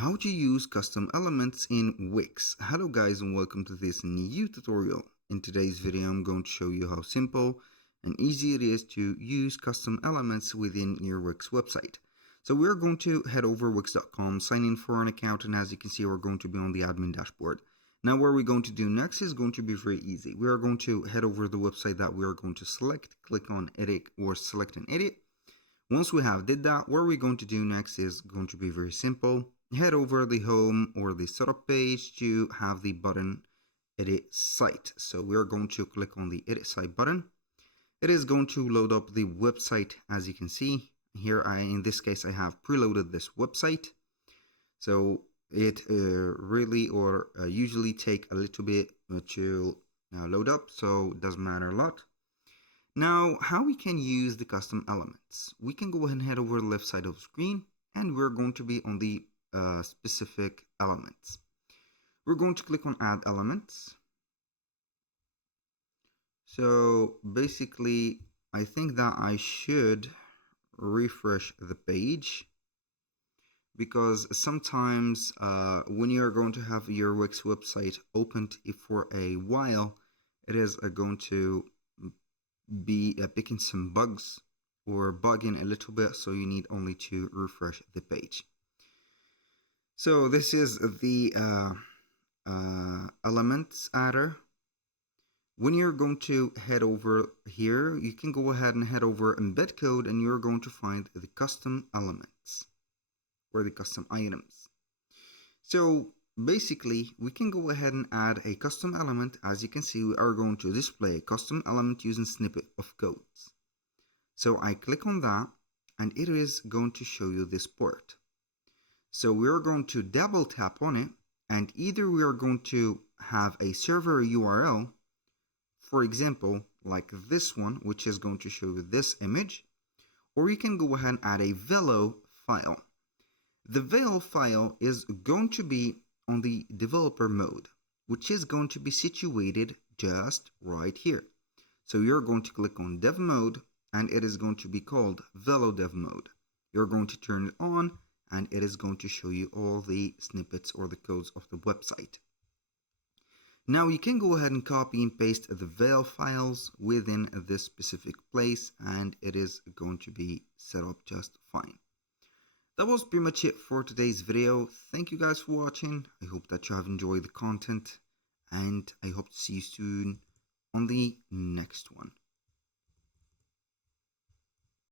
How to use custom elements in Wix. Hello guys and welcome to this new tutorial. In today's video I'm going to show you how simple and easy it is to use custom elements within your Wix website. So we're going to head over wix.com, sign in for an account, and as you can see we're going to be on the admin dashboard. Now what we're going to do next is going to be very easy. We are going to head over the website that we are going to select, click on edit or select and edit. Once we have did that, what we're going to do next is going to be very simple. Head over the home or the setup page to have the button edit site. So we're going to click on the edit site button. It is going to load up the website. As you can see here, in this case I have preloaded this website. So it usually take a little bit to load up, so it doesn't matter a lot. Now, how we can use the custom elements. We can go ahead and head over to the left side of the screen, and we're going to be on the specific elements. We're going to click on add elements. So basically, I think that I should refresh the page, because sometimes when you're going to have your Wix website opened for a while, it is going to be picking some bugs or bugging a little bit, so you need only to refresh the page. So this is the elements adder. When you're going to head over here, you can go ahead and head over embed code, and you're going to find the custom elements or the custom items. So basically, we can go ahead and add a custom element. As you can see, we are going to display a custom element using snippet of codes. So I click on that, and it is going to show you this port. So we're going to double tap on it, and either we are going to have a server URL, for example, like this one, which is going to show you this image, or you can go ahead and add a Velo file. The Velo file is going to be on the developer mode, which is going to be situated just right here. So you're going to click on dev mode, and it is going to be called Velo dev mode. You're going to turn it on, and it is going to show you all the snippets or the codes of the website. Now you can go ahead and copy and paste the Velo files within this specific place, and it is going to be set up just fine. That was pretty much it for today's video. Thank you guys for watching. I hope that you have enjoyed the content, and I hope to see you soon on the next one.